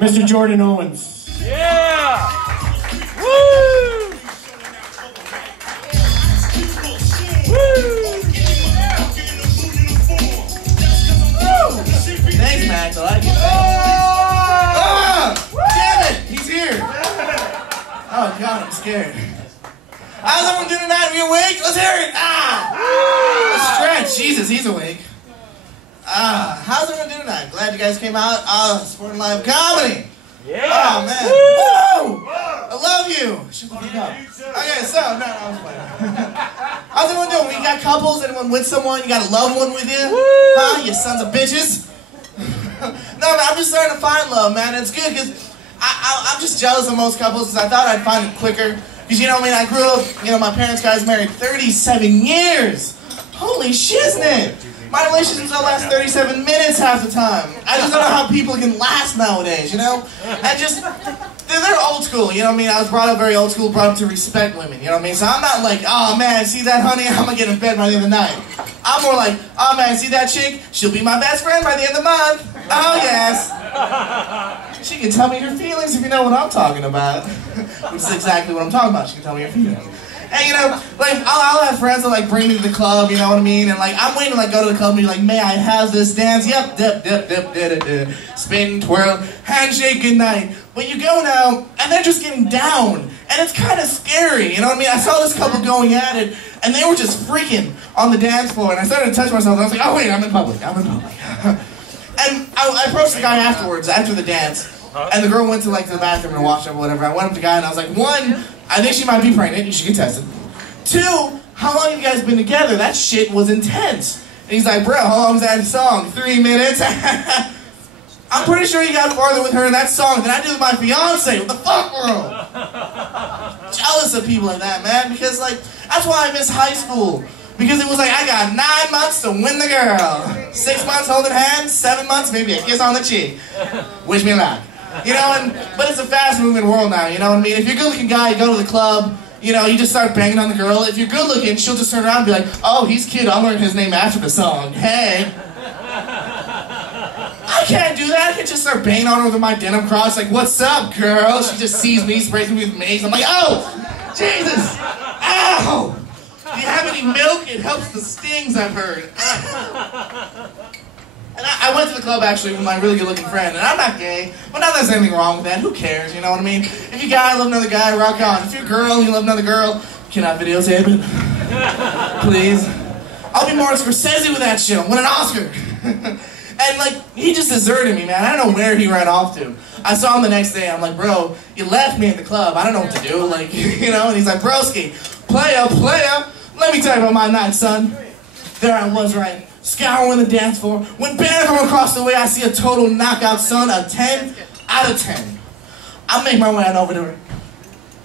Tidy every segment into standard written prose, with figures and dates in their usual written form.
Mr. Jordan Owens. Yeah! Woo! Thanks, Max. I like it. Damn it! He's here. Oh, God, I'm scared. How's everyone doing tonight? Are you awake? Let's hear it. Stretch. Jesus, he's awake. How's everyone doing tonight? Glad you guys came out. Supporting live comedy. Yeah. Oh, man. Woo! I love you. Shut the fuck up. Okay, so, no, I was playing. How's everyone doing? We got couples. Anyone with someone? You got a loved one with you? Huh? You sons of bitches? No, man, I'm just starting to find love, man. It's good because I'm just jealous of most couples because I thought I'd find it quicker. Because, you know, I mean, I grew up, you know, my parents' guys married 37 years. Holy shiznit. My relationships don't last 37 minutes half the time. I just don't know how people can last nowadays, you know? And just, they're old school, you know what I mean? I was brought up very old school, brought up to respect women, you know what I mean? So I'm not like, oh man, see that honey? I'm gonna get in bed by the end of the night. I'm more like, oh man, see that chick? She'll be my best friend by the end of the month. Oh yes. She can tell me her feelings if you know what I'm talking about. Which is exactly what I'm talking about. She can tell me her feelings. And you know, like, I'll have friends that like bring me to the club, you know what I mean? And like, I'm waiting to like go to the club and be like, may I have this dance? Yep, dip, dip, dip, dip, dip, spin, twirl, handshake, good night. But you go now, and they're just getting down. And it's kind of scary, you know what I mean? I saw this couple going at it, and they were just freaking on the dance floor. And I started to touch myself, and I was like, oh wait, I'm in public, I'm in public. And I approached the guy afterwards, after the dance. And the girl went to like the bathroom and washed up or whatever. I went up to the guy and I was like, one, I think she might be pregnant, you should get tested. Two, how long have you guys been together? That shit was intense. And he's like, bro, how long's that song? 3 minutes? I'm pretty sure you got farther with her in that song than I did with my fiance. What the fuck, bro? Jealous of people like that, man, because like, that's why I miss high school. Because it was like, I got 9 months to win the girl. 6 months holding hands, 7 months, maybe a kiss on the cheek. Wish me luck. You know, but it's a fast-moving world now, you know what I mean? If you're a good-looking guy, you go to the club, you know, you just start banging on the girl. If you're good-looking, she'll just turn around and be like, oh, he's cute, I'll learn his name after the song. Hey. I can't do that. I can't just start banging on her with my denim cross, like, what's up, girl? She just sees me, sprays me with mace. I'm like, oh, Jesus. Ow. Do you have any milk? It helps the stings, I've heard. And I went to the club, actually, with my really good-looking friend, and I'm not gay, but not that there's anything wrong with that. Who cares, you know what I mean? If you're a guy, love another guy, rock on. If you're a girl, you love another girl, can I videotape it? Please? I'll be Martin Scorsese with that shit. I'll win an Oscar. And, like, he just deserted me, man. I don't know where he ran off to. I saw him the next day. I'm like, bro, you left me in the club. I don't know what to do. Like, you know? And he's like, broski, playa, let me tell you about my night, son. There I was, right? Scouring the dance floor. When bam from across the way, I see a total knockout, son. A 10 out of 10. I make my way on over to her.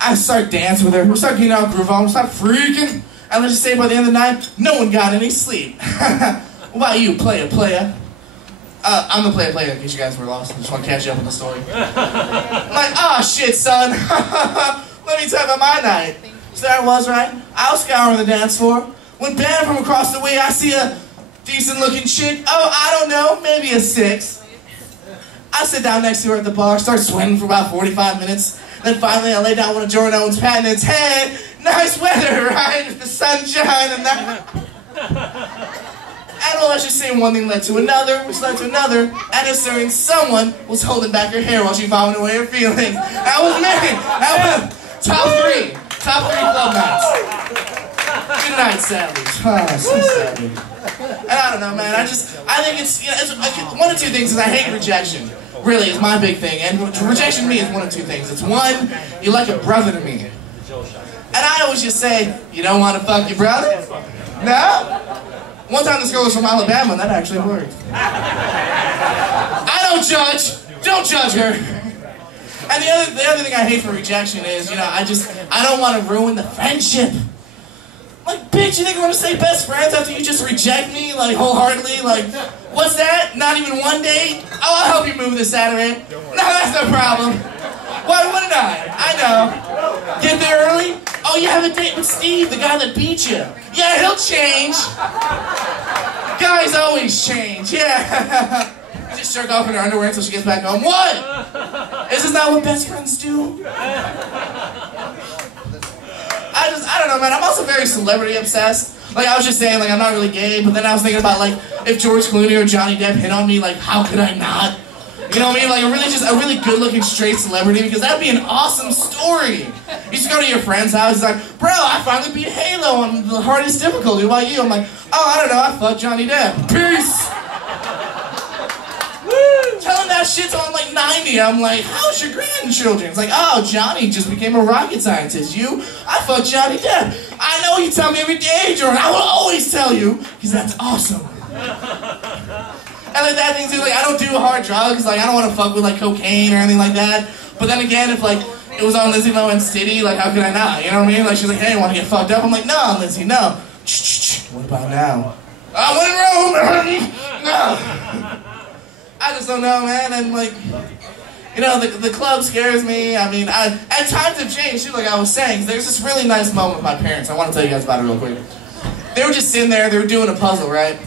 I start dancing with her. We start getting out groove on. We start freaking. And let's just say by the end of the night, no one got any sleep. What about you, playa? I'm the playa, in case you guys were lost. I just want to catch you up on the story. I'm like, oh shit, son. Let me tell you about my night. So there I was, right? I was scouring the dance floor. When bam from across the way, I see a decent looking chick. Oh, I don't know, maybe a 6. I sit down next to her at the bar, start sweating for about 45 minutes. Then finally I lay down one of Jordan Owens' patents. Hey, nice weather, right? The sunshine and that. And well, let's just say one thing led to another, which led to another, and a certain someone was holding back her hair while she vomited away her feelings. That was me. That was top 3 club nights. Good night, Savage. Oh, so savage. And I don't know, man. I think it's, you know, it's one of two things. Is I hate rejection. Really, is my big thing. And rejection to me is one of two things. It's one, you're like a brother to me. And I always just say, you don't want to fuck your brother? No? One time this girl was from Alabama, and that actually worked. I don't judge. Don't judge her. And the other thing I hate for rejection is, you know, I don't want to ruin the friendship. Like, bitch, you think I'm gonna stay best friends after you just reject me, like, wholeheartedly? Like, what's that? Not even one date? Oh, I'll help you move this Saturday. No, that's no problem. Why wouldn't I know. Get there early? Oh, you have a date with Steve, the guy that beat you. Yeah, he'll change. Guys always change, yeah. Just jerk off in her underwear until she gets back home. What? Is this not what best friends do? I don't know, man. I'm also very celebrity obsessed. Like, I was just saying, like, I'm not really gay, but then I was thinking about, like, if George Clooney or Johnny Depp hit on me, like, how could I not? You know what I mean? Like, a really good-looking straight celebrity, because that would be an awesome story. You just go to your friend's house, he's like, bro, I finally beat Halo on the hardest difficulty. What about you? I'm like, oh, I don't know, I fucked Johnny Depp. Peace! Telling that shit till I'm like 90. I'm like, how's your grandchildren? It's like, oh, Johnny just became a rocket scientist. You? I fucked Johnny Depp. I know you tell me every day, Jordan. I will always tell you, because that's awesome. And like that thing too, like I don't do hard drugs. Like I don't want to fuck with like cocaine or anything like that. But then again, if like it was on Lindsay Lohan's titty, like how could I not? You know what I mean? Like she's like, hey, want to get fucked up? I'm like, no, Lindsay, no. What about now? I went in Rome. No. I just don't know, man, and like, you know, the club scares me. I mean, at times have changed too, like I was saying. There's this really nice moment with my parents. I want to tell you guys about it real quick. They were just sitting there, they were doing a puzzle, right?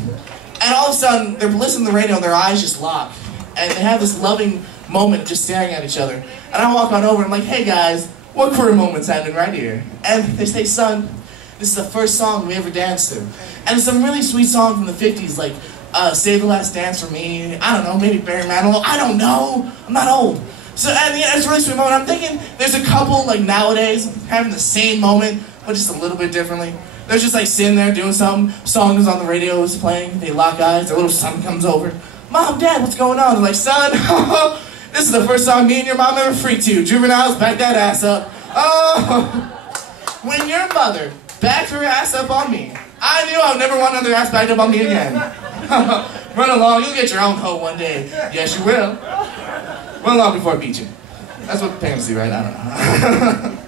And all of a sudden, they're listening to the radio and their eyes just lock. And they have this loving moment just staring at each other. And I walk on over and I'm like, hey guys, what career moment's happening right here? And they say, son, this is the first song we ever danced to. And it's some really sweet song from the 50s, like, Save the Last Dance for Me, I don't know, maybe Barry Manilow, I don't know, I'm not old. So, and yeah, it's a really sweet moment. I'm thinking there's a couple, like, nowadays, having the same moment, but just a little bit differently. They're just, like, sitting there doing something, song is on the radio, is playing, they lock eyes, their little son comes over. Mom, Dad, what's going on? They're like, son, this is the first song me and your mom ever freaked to. Juveniles, back that ass up. Oh, when your mother backed her ass up on me, I knew I would never want another ass backed up on me again. Run along, you'll get your own hoe one day. Yes, you will. Run along before I beat you. That's what parents do, right? I don't know.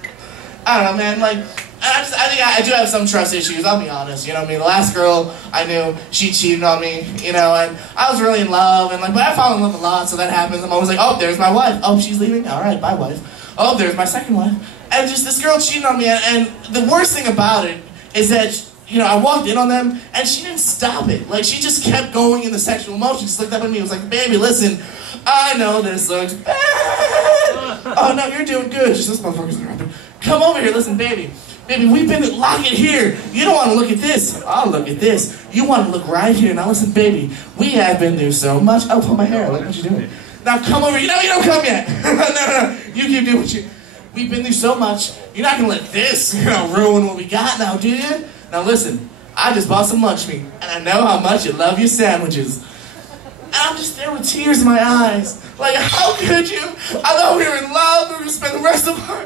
I don't know, man. Like, I think I do have some trust issues, I'll be honest. You know what I mean? The last girl I knew, she cheated on me, you know, and I was really in love, and like, but I fall in love a lot, so that happens. I'm always like, oh, there's my wife. Oh, she's leaving? All right, bye, wife. Oh, there's my second wife. And just this girl cheated on me, and the worst thing about it is that, you know, I walked in on them, and she didn't stop it. Like, she just kept going in the sexual motion. She just looked up at me and was like, baby, listen, I know this looks bad. Oh, no, you're doing good. Just this motherfucker's around. Come over here, listen, baby. Baby, we've been lock it here. You don't want to look at this. I'll look at this. You want to look right here. Now listen, baby, we have been through so much. Oh, pull my hair. Look what you're doing. Now come over. You know, you don't come yet. No. You keep doing what you... We've been through so much. You're not going to let this, you know, ruin what we got now, do you? Now listen, I just bought some lunch meat, and I know how much you love your sandwiches. And I'm just there with tears in my eyes. Like, how could you? I thought we were in love. We were going to spend the rest of our...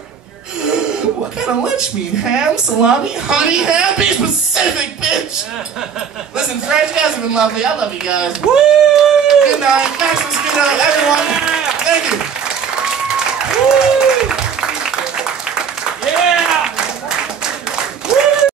What kind of lunch meat? Ham, salami, honey, ham? Be specific, bitch! Listen, friends, you guys have been lovely. I love you guys. Woo! Good night. Maximus, good night, everyone. Thank you.